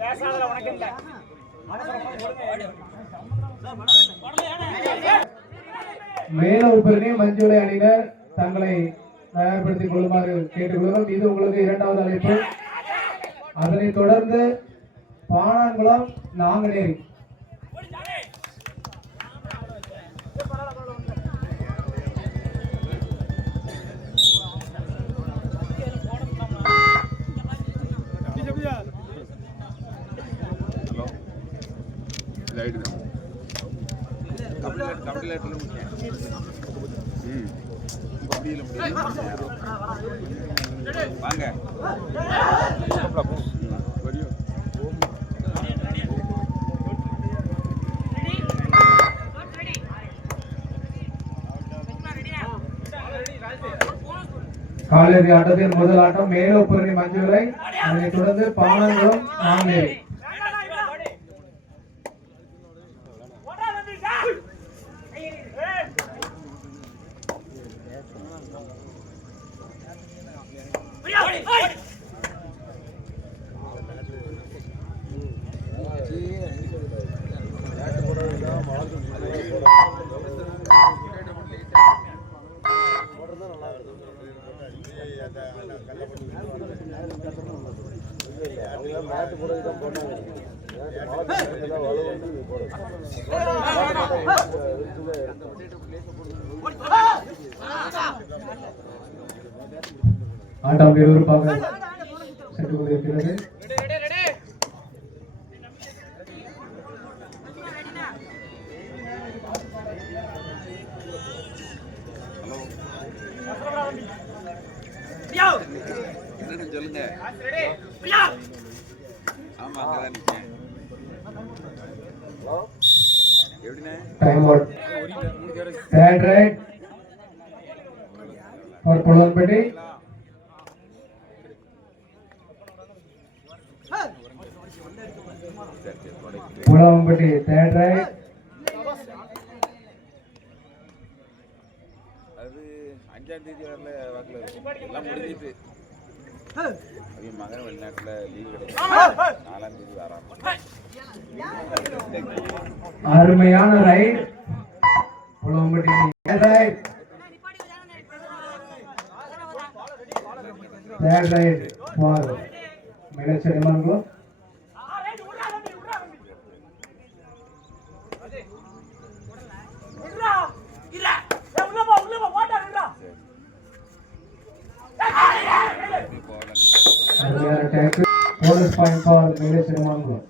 பேசாதல உனக்கு இல்ல மனசுல ஒழுங்கா மேலவுப்பரணி மஞ்சுளை அணியினர் தங்களை தயார்படுத்திக் கொள்ளுமாறு கேட்டுக்கொள்கிறோம். இது உங்களுக்கு இரண்டாவது அழைப்பு. அதனைத் தொடர்ந்து பாணாங்குளம் நாங்குநேரி. కంప్లీట్ కంప్లీట్ முடியல முடியல வாங்க. காலிறுதி ஆட்டத்தின் முதல் ஆட்டம் மேலோ பொருளி மஞ்சுளை அதனைத் தொடர்ந்து பானங்குளம் நான்கு ஆட்டம் விறுவிறுப்பாக சென்று கொண்டிருக்கிறது. சொல்லுங்க ஆமா அங்கதான் நிக்கேன் time out third right for Pulanpatti Pulavampatti third right அது அஞ்சாம் தேதி வரல வாக்குல எல்லாம் முடிஞ்சிட்டு. மகன் வெளிநாட்டுல லீவு கிடைக்கும் நாலாம் தேதி அருமையான ரைட் தேர்ட் ரைட் தேர்ட் அருமையான tackle bonus point for Milachadi Mangalam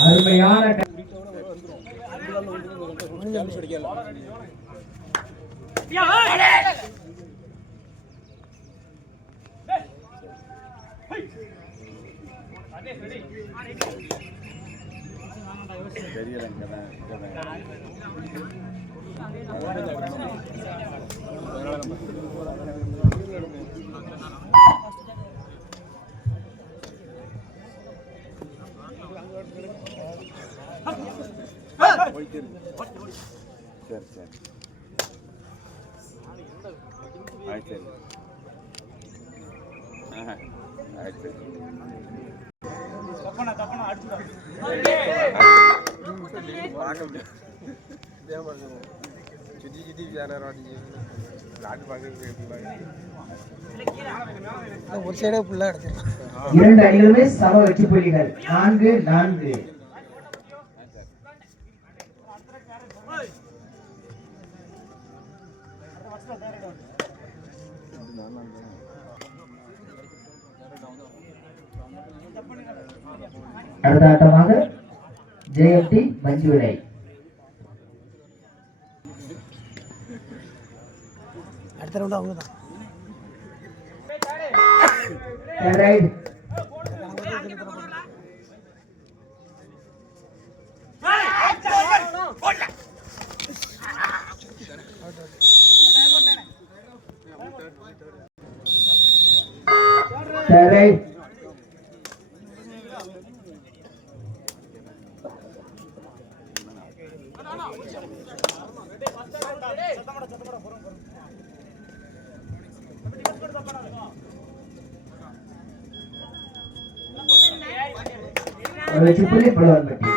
அருமையான ஒரு சைடே ஃபுல்லாக எடுத்துருக்கோம் இரண்டு அணிகளுமே சம வெற்றி புள்ளிகள். நான்கு நான்கு. அடுத்த ஆட்டமாக ஜெயம்டி மஞ்சுளை திறவுண்டு அவங்க தான் சரி சத்தமட சத்தமட போறோம் ஒரு வெற்றி புள்ளி புலவன்பட்டி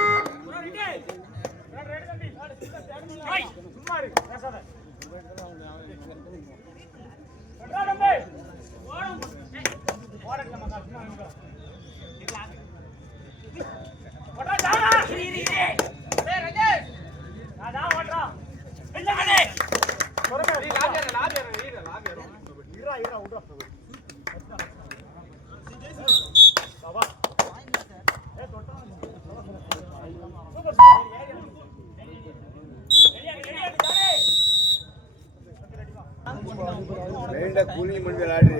லைண்டா கூலி மணி விளையாடு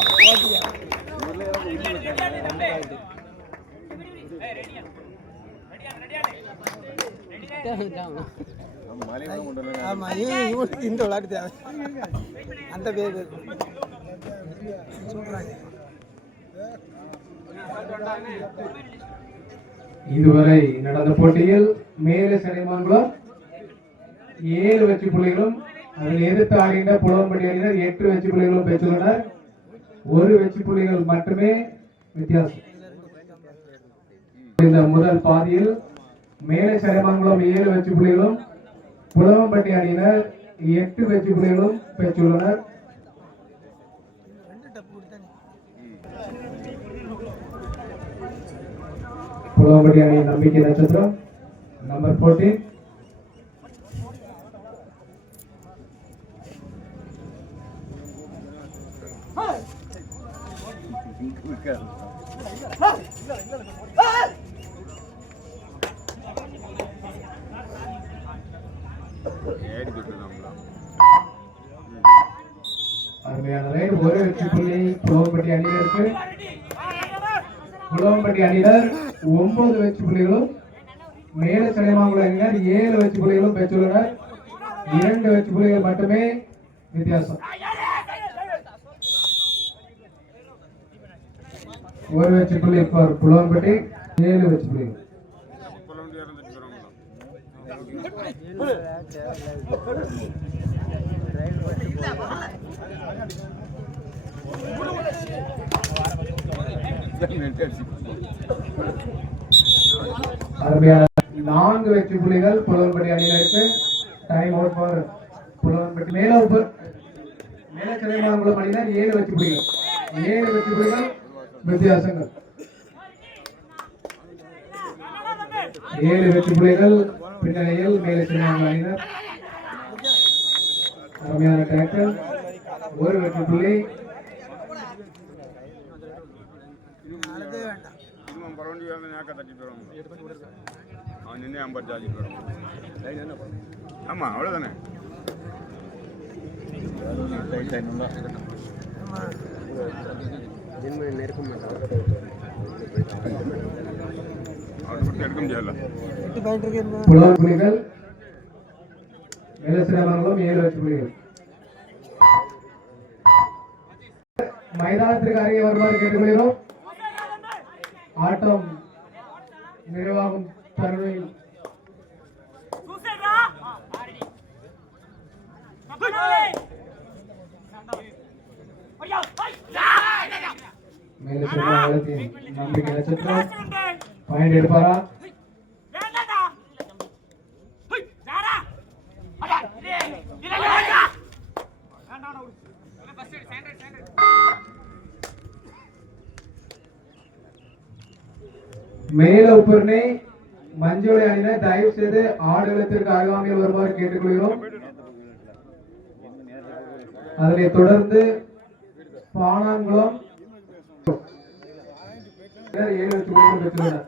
ஆமாம் இவன் இவனுக்கு இந்த விளையாட்டு தேவை. அந்த பேர். இதுவரை நடந்த போட்டியில் மேலே சனிமங்கலம் ஏழு வெற்றி புள்ளிகளும் அதில் எதிர்த்து ஆடுகின்ற புலம்படி அணியினர் எட்டு வெற்றி புள்ளிகளும் பெற்றுள்ளனர். ஒரு வெற்றி புள்ளிகள் மட்டுமே வித்தியாசம். இந்த முதல் பாதியில் மேலே சனிமங்கலம் ஏழு வெற்றி புள்ளிகளும் புலவம்பட்டி அணியினர் எட்டு வெற்றி புள்ளிகளும் பெற்றுள்ளனர் புலவம்பட்டி அணியின் நம்பிக்கை நட்சத்திரம் நம்பர் 14 ஏடி அருமையான ரைடு ஒரு வெற்றி புள்ளி. குளம்பட்டி அணியினருக்கு. குளம்பட்டி அணியினர் ஒன்பது வெற்றி புள்ளிகளும் மேல சனிமாங்குளம் அணியினர் ஏழு வெற்றி புள்ளிகளும் பெற்றுள்ளனர். இரண்டு வெற்றி புள்ளிகள் மட்டுமே வித்தியாசம். ஒரு வெற்றி புள்ளி ஃபார் புலவம்பட்டி ஏழு வெற்றி புள்ளிகள். நான்கு வெற்றி புள்ளிகள் புலவன்பட்டி அணியினருக்கு டைம் அவுட் ஃபார் புலவன்பட்டி மேல மேல சிலைமாங்குளம் அணியினர் ஏழு வெற்றி புள்ளிகள். ஏழு வெற்றி புள்ளிகள் வித்தியாசங்கள். ஏழு வெற்றி புள்ளிகள் பின்னணியில் மேலே சிலைமாங்குளம் அணியினர் அருமையான டேக்கல் ஒரு வெற்றி புள்ளி. அடுத்தே அவன் நின்று ஐம்பது ஜாதி ஆமாம் அவ்வளோதானே புலவர் புலிகள் வேலசிரமங்களும் ஏழு லட்சம் புலிகள் மைதானத்திற்கு அருகே வருமாறு கேட்டுக்கொள்கிறோம் ஆட்டம் நிறைவாகும் தருணையில் மேலே நம்பிக்கை நட்சத்திரம் பாயிண்ட் எடுப்பாரா? மேல உப்பர்னே மஞ்சளை அணியினர் தயவு செய்து ஆடுகளத்திற்கு அருகாமையில் வருமாறு கேட்டுக்கொள்கிறோம். அதனை தொடர்ந்து பானாங்குளம் ஏழு பெற்றுள்ளனர்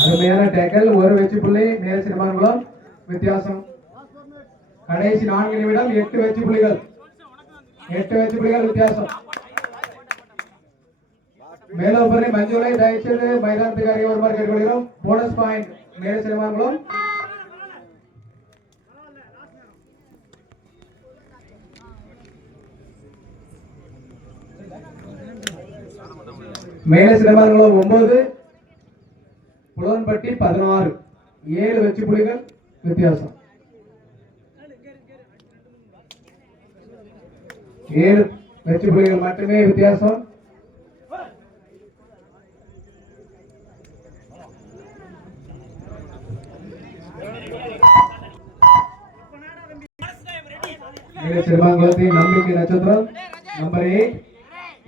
அருமையான டேக்கல் ஒரு வெற்றி புள்ளி மேல் சிறுமான்குளம் வித்தியாசம். கடைசி நான்கு நிமிடம் எட்டு வெற்றி புள்ளிகள். எட்டு வெற்றி புள்ளிகள் வித்தியாசம். மேலோப்பரை மஞ்சுளை தயவுசெய்து மைதானத்துக்கு அருகே வருமாறு கேட்டுக்கொள்கிறோம் போனஸ் பாயிண்ட் மேல் சிறுமான்குளம் மேலே சிறுமான்குளம் ஒன்பது புலன்பட்டி பதினாறு. ஏழு வெற்றி புலிகள் வித்தியாசம். ஏழு வெற்றி புலிகள் மட்டுமே வித்தியாசம். சிறுமாங்குளத்தின் நம்பிக்கை நட்சத்திரம். நம்பர் எயிட்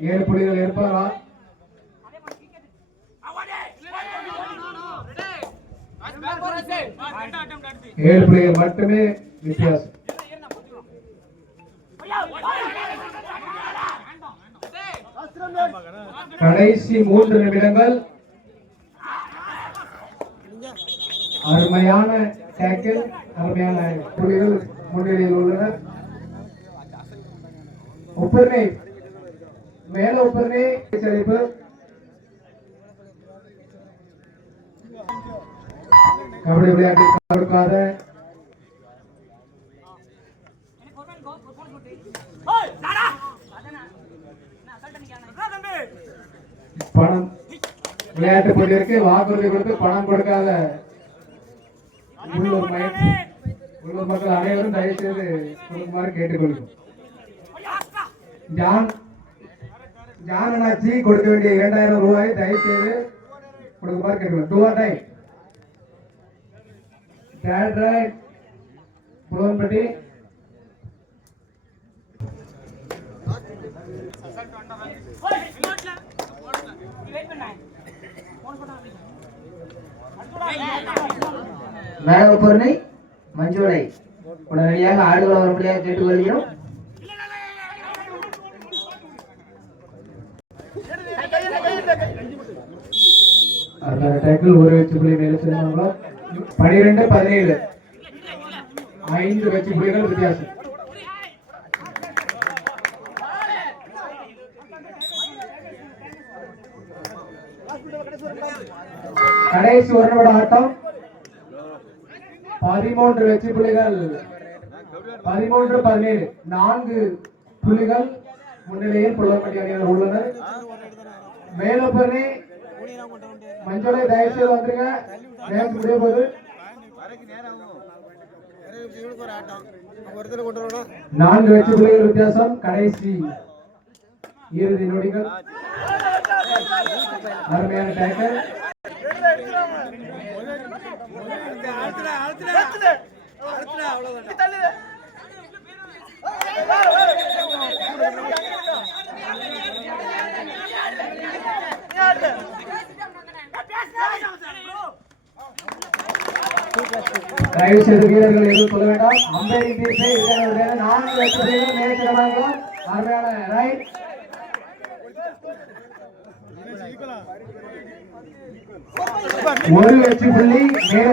ஏழு புலிகள் இருப்பாரா ஏழு பிள்ளைகள் மட்டுமே வித்தியாசம். கடைசி மூன்று நிமிடங்கள். அருமையான டேக்கிள் அருமையான புலிகள் முன்னிலையில் உள்ளனர் உப்பர்ணை மேல உப்பர்ணை செழிப்பு கபடி விளையாட்டில் கொடுக்காத பணம் விளையாட்டு போட்டியிற்கு வாக்குறுதி கொடுத்து பணம் கொடுக்காத உள்ளூர் உள்ளூர் மக்கள் அனைவரும் தயவு செய்து கொடுக்குமாறு கேட்டுக்கொள்கிறோம். ஜான் ஜான் அண்ணாச்சி கொடுக்க வேண்டிய இரண்டாயிரம் ரூபாய் தயவு செய்து கொடுக்குமாறு கேட்டுக்கொள்ளும் do or time right Pulavanpatti Melaporunai மஞ்சுளை உடனடியாக ஆடுகள வரும்படியாக கேட்டுக்கொள்கிறோம். டேக்கிள் ஒரு வெற்றி புள்ளி மேல செல்லுங்களா பனிரெண்டு பதினேழு. ஐந்து வெற்றி புள்ளிகள் வித்தியாசம். கடைசி ஒரு நிமிட ஆட்டம். பதிமூன்று வெற்றி புள்ளிகள். பதிமூன்று பதினேழு. நான்கு புள்ளிகள் முன்னிலையில் புள்ளப்பட்டி அணியினர் உள்ளனர். மேலும் மஞ்சளை தயவுசெய்து வந்துருங்க. மேட்ச் முடிய போது இவனுக்கு ஒரு ஆட்டம் ஒருத்தர் கொண்டு வரணும் நான்கு வெற்றி புள்ளிகள் வித்தியாசம். கடைசி இறுதி நொடிகள். அருமையான டேக்கர் அவ்வளவுதான். தயவு செய்து வீரர்கள் எதுவும் சொல்ல வேண்டாம். அம்பேரின் ஒரு வெற்றி புள்ளி மேலே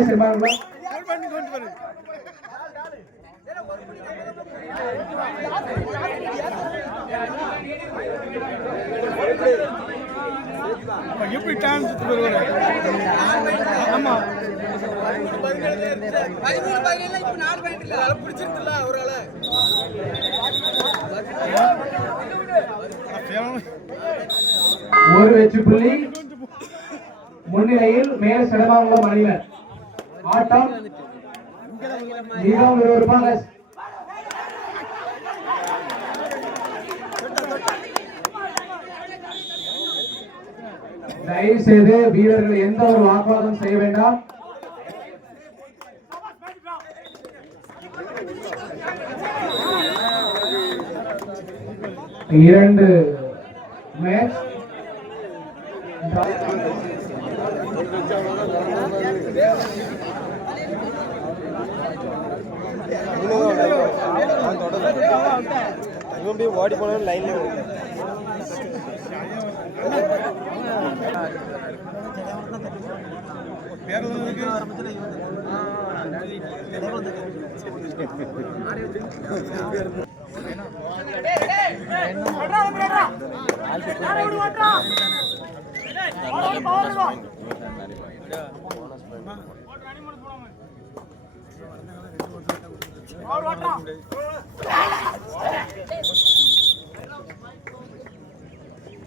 அப்போ எப்படி டான்ஸ் வருவார்? ஆமாம் ஒரு வெற்றி புள்ளி. முன்னிலையில் மேல் சிடமாங்குளம் அணிவர் ஆட்டம். மிகவும் விறுவிறுப்பாக தயவு செய்து வீரர்கள் எந்த ஒரு வாக்குவாதம் செய்ய வேண்டாம். இரண்டு மேட்ச். ஓடி போன லைன்ல ஓடுறான்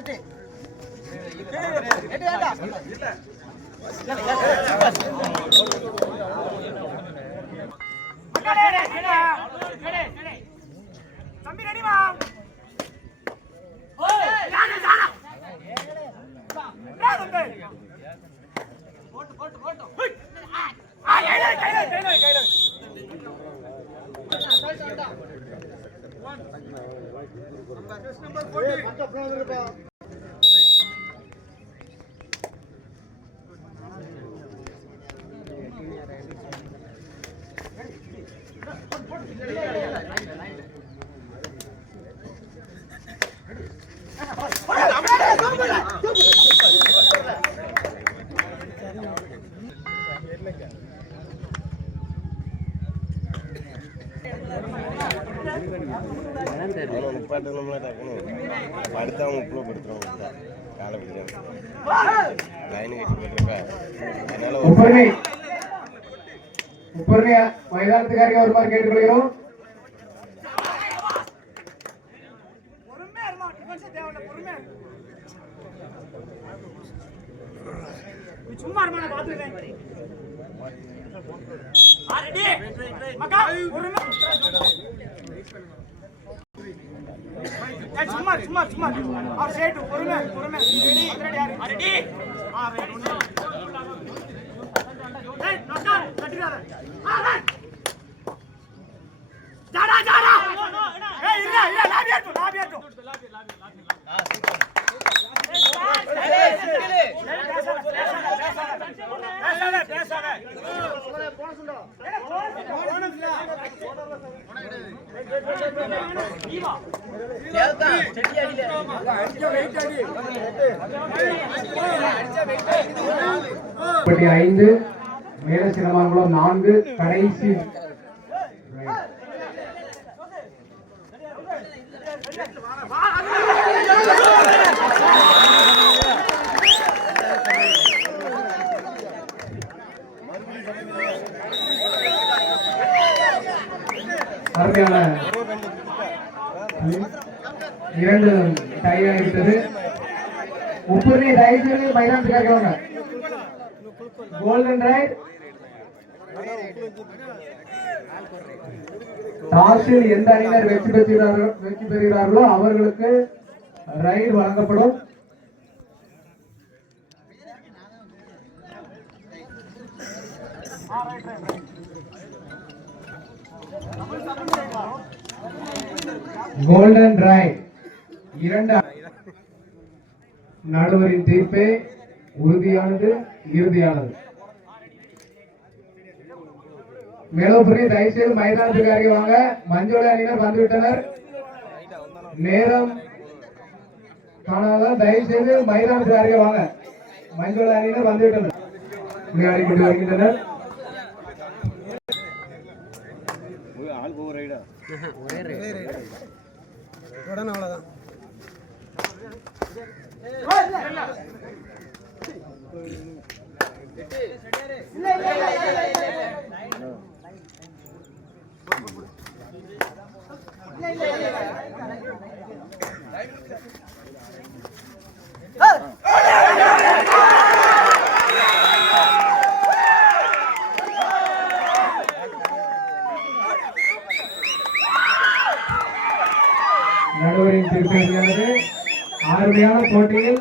கரெக்ட் எட்டு வேண்டாம் தம்பி ரெடிவா போட்டு போட்டு போட்டு ஆ கையில கையில கையில கையில நம்பர் 40 நம்பர் 40 அடுத்து அவங்க உப்புலப்படுத்துறவங்க காலை பிடிச்சாங்க லைன் கட்டி போயிட்டுருக்கா. அதனால உப்பரணி. உப்பரணி மைதானத்துக்காரிக வருமாறு கேட்டுக்கொள்கிறோம். சும்மா இருமா நான் பாத்துக்கிறேன் ரெடி. மக்கா ஒரு சும்மா சும்மா சும்மா அவர் சேட்டு பொறுமை பொறுமை. ரெடி ஜாடா ஜாடா. ஏய் இல்ல இல்ல லாபி ஆட்டு லாபி ஆட்டு முப்பத்தி ஐந்து மேலசிலமாங்குளம் நான்கு கடைசி தேவையான இரண்டு தயாரித்தது முப்பது தயவுசெய்து மைதானத்துக்கு இருக்கிறவங்க கோல்டன் ரைட் டாஸில் எந்த அணியினர் வெற்றி பெறுகிறார்கள் வெற்றி பெறுகிறார்களோ அவர்களுக்கு ரைடு வழங்கப்படும். All right, right, right. Golden raid இரண்டு நடுவரின் தீர்ப்பே உறுதியானது இறுதியானது. மேலும் புரிய தயவுசெய்து மைதானத்துக்கு அருகே வாங்க. மஞ்சள் அணியினர் வந்துவிட்டனர் நேரம் காணாத தயவுசெய்து மைதானத்துக்கு அருகே வாங்க. மஞ்சள் அணியினர் வந்துவிட்டனர் விளையாடி கொண்டு வருகின்றனர் உடனே அவ்வளோதான் நடுவரின் தீர்ப்பு ஆறுமையான போட்டியில்